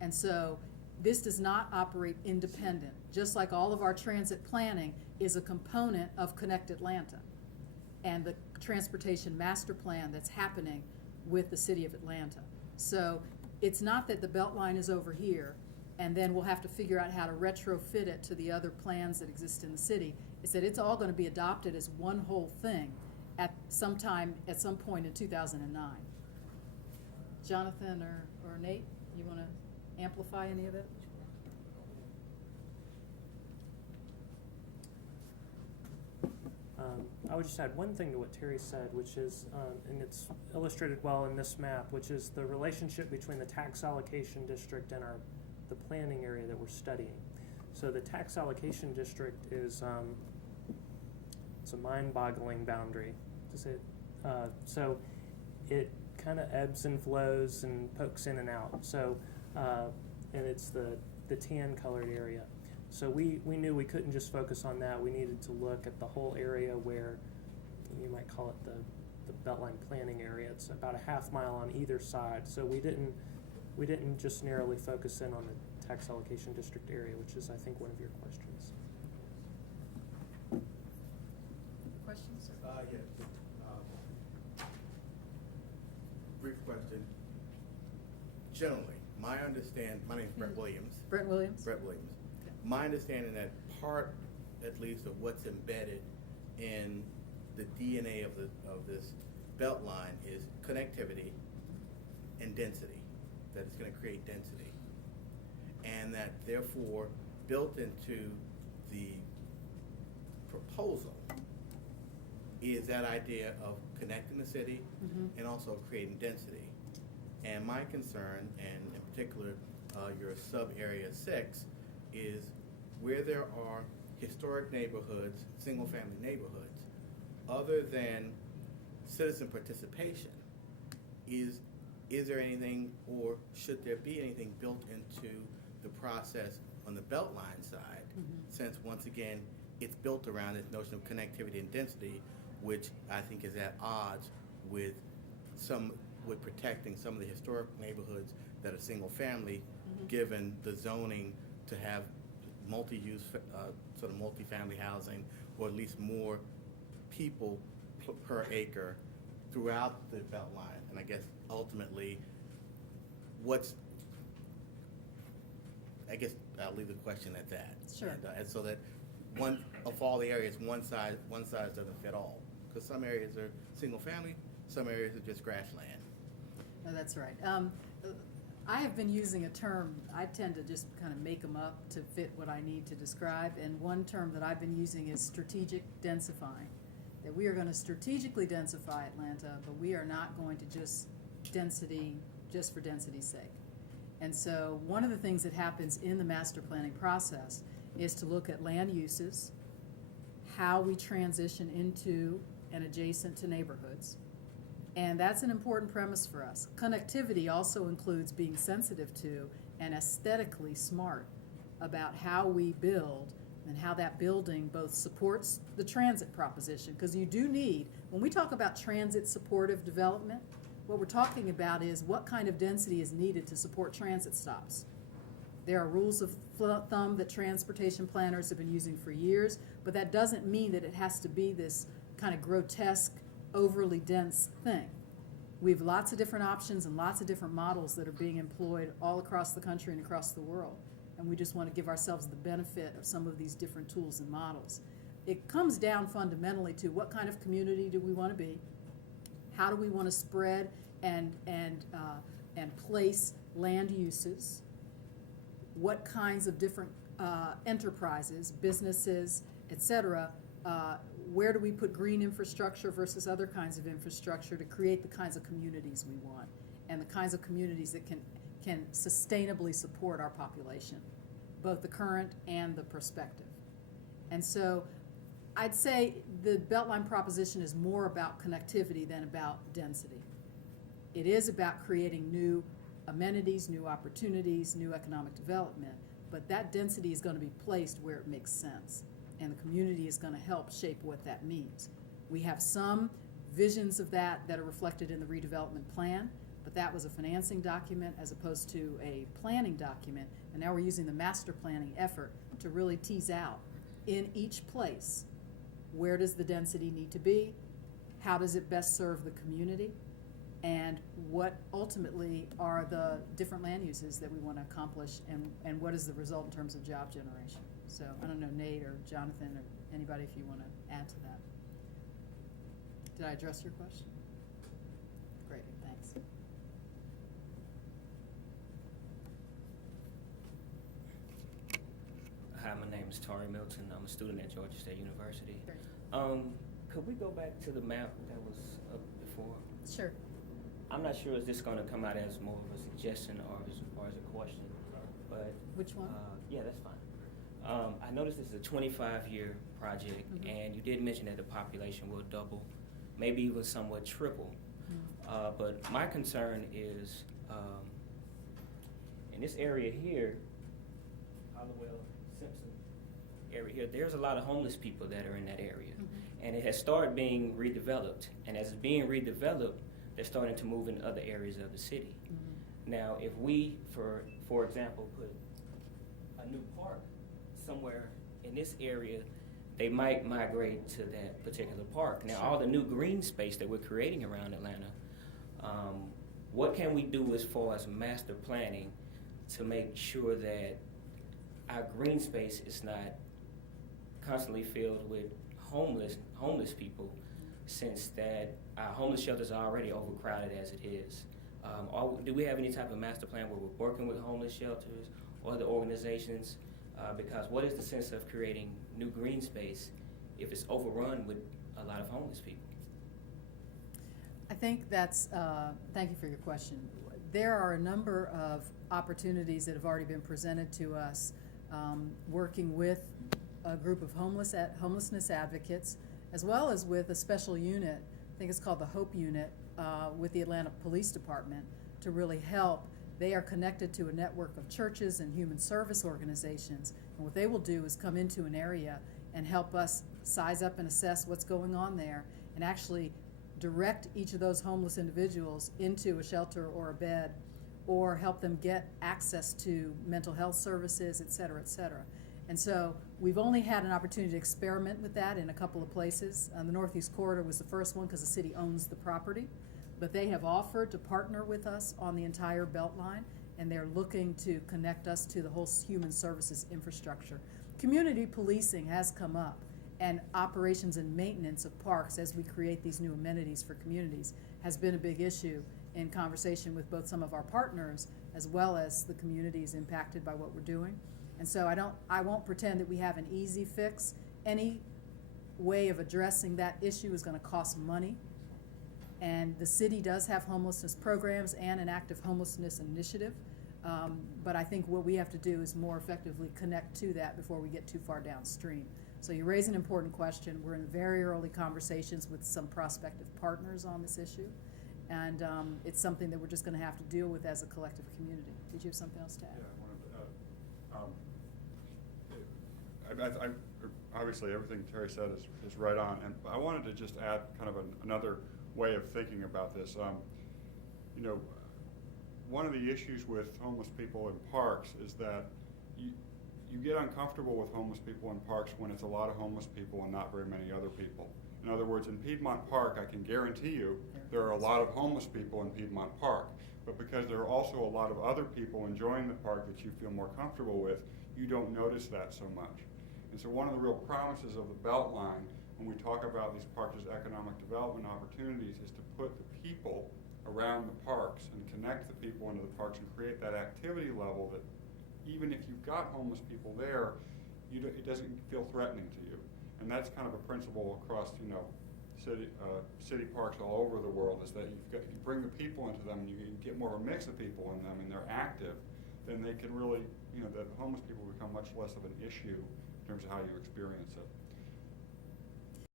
And so this does not operate independent, just like all of our transit planning is a component of Connect Atlanta and the transportation master plan that's happening with the city of Atlanta. So it's not that the Beltline is over here and then we'll have to figure out how to retrofit it to the other plans that exist in the city. It's that it's all going to be adopted as one whole thing at some point in 2009. Jonathan or Nate, you want to amplify any of it? I would just add one thing to what Terry said, which is, and it's illustrated well in this map, which is the relationship between the tax allocation district and the planning area that we're studying. So the tax allocation district is it's a mind-boggling boundary to say. So it kind of ebbs and flows and pokes in and out. So and it's the tan-colored area. So we knew we couldn't just focus on that. We needed to look at the whole area where you might call it the Beltline planning area. It's about a half mile on either side. So we didn't just narrowly focus in on the tax allocation district area, which is, I think, one of your questions. Questions? Yes. Brief question. Generally, my name is Brett Williams. Brett Williams? Brett Williams. My understanding that part, at least, of what's embedded in the DNA of this Beltline is connectivity and density, that it's going to create density. And that, therefore, built into the proposal is that idea of connecting the city and also creating density. And my concern, and in particular your sub-area 6, is where there are historic neighborhoods, single-family neighborhoods, other than citizen participation, is there anything, or should there be anything built into the process on the Beltline side, since, once again, it's built around this notion of connectivity and density, which I think is at odds with protecting some of the historic neighborhoods that are single-family, given the zoning to have multi-use, sort of multi-family housing, or at least more people per acre throughout the Beltline. And I guess ultimately, I'll leave the question at that. Sure. And so that one of all the areas, one size doesn't fit all, because some areas are single-family, some areas are just grassland. No, that's right. I have been using a term, I tend to just kind of make them up to fit what I need to describe, and one term that I've been using is strategic densifying. That we are going to strategically densify Atlanta, but we are not going to just density just for density's sake. And so one of the things that happens in the master planning process is to look at land uses, how we transition into and adjacent to neighborhoods. And that's an important premise for us. Connectivity also includes being sensitive to and aesthetically smart about how we build and how that building both supports the transit proposition. Because you do need, when we talk about transit supportive development, what we're talking about is what kind of density is needed to support transit stops. There are rules of thumb that transportation planners have been using for years, but that doesn't mean that it has to be this kind of grotesque, overly dense thing. We have lots of different options and lots of different models that are being employed all across the country and across the world. And we just want to give ourselves the benefit of some of these different tools and models. It comes down fundamentally to what kind of community do we want to be? How do we want to spread and place land uses? What kinds of different enterprises, businesses, et cetera, where do we put green infrastructure versus other kinds of infrastructure to create the kinds of communities we want and the kinds of communities that can sustainably support our population, both the current and the prospective. And so I'd say the Beltline proposition is more about connectivity than about density. It is about creating new amenities, new opportunities, new economic development, but that density is going to be placed where it makes sense. And the community is going to help shape what that means. We have some visions of that are reflected in the redevelopment plan, but that was a financing document as opposed to a planning document. And now we're using the master planning effort to really tease out in each place, where does the density need to be? How does it best serve the community? And what ultimately are the different land uses that we want to accomplish, and what is the result in terms of job generation? So I don't know, Nate or Jonathan or anybody, if you want to add to that. Did I address your question? Great, thanks. Hi, my name is Tari Milton. I'm a student at Georgia State University. Great. Could we go back to the map that was up before? Sure. I'm not sure is this going to come out as more of a suggestion or as a question, but Which one? Yeah, that's fine. I noticed this is a 25-year project, Mm-hmm. and you did mention that the population will double, maybe even somewhat triple. Mm-hmm. But my concern is in this area here, Hollowell, Simpson area here, there's a lot of homeless people that are in that area. Mm-hmm. And it has started being redeveloped. And as it's being redeveloped, they're starting to move in other areas of the city. Mm-hmm. Now, if we, for example, put a new park somewhere in this area, they might migrate to that particular park. Now, Sure. all the new green space that we're creating around Atlanta, what can we do as far as master planning to make sure that our green space is not constantly filled with homeless people, since that our homeless shelters are already overcrowded as it is? Do we have any type of master plan where we're working with homeless shelters or other organizations? Because what is the sense of creating new green space if it's overrun with a lot of homeless people? I think that's, thank you for your question. There are a number of opportunities that have already been presented to us, working with a group of homelessness advocates, as well as with a special unit, I think it's called the Hope Unit, with the Atlanta Police Department, to really help. They are connected to a network of churches and human service organizations, and what they will do is come into an area and help us size up and assess what's going on there, and actually direct each of those homeless individuals into a shelter or a bed, or help them get access to mental health services, et cetera, et cetera. And so we've only had an opportunity to experiment with that in a couple of places. The Northeast Corridor was the first one because the city owns the property, but they have offered to partner with us on the entire Beltline, and they're looking to connect us to the whole human services infrastructure. Community policing has come up, and operations and maintenance of parks as we create these new amenities for communities has been a big issue in conversation with both some of our partners as well as the communities impacted by what we're doing. And so I won't pretend that we have an easy fix. Any way of addressing that issue is going to cost money. And the city does have homelessness programs and an active homelessness initiative. But I think what we have to do is more effectively connect to that before we get too far downstream. So you raise an important question. We're in very early conversations with some prospective partners on this issue. And it's something that we're just going to have to deal with as a collective community. Did you have something else to add? Yeah, I wanted to add. Obviously, everything Terry said is right on, and I wanted to just add kind of another way of thinking about this. You know, one of the issues with homeless people in parks is that you get uncomfortable with homeless people in parks when it's a lot of homeless people and not very many other people. In other words, in Piedmont Park, I can guarantee you there are a lot of homeless people in Piedmont Park, but because there are also a lot of other people enjoying the park that you feel more comfortable with, you don't notice that so much. And so one of the real promises of the Beltline, when we talk about these parks as economic development opportunities, is to put the people around the parks and connect the people into the parks and create that activity level that even if you've got homeless people there, it doesn't feel threatening to you. And that's kind of a principle across, city parks all over the world, is that if you bring the people into them and you get more of a mix of people in them and they're active, then they can really, the homeless people become much less of an issue in terms of how you experience it.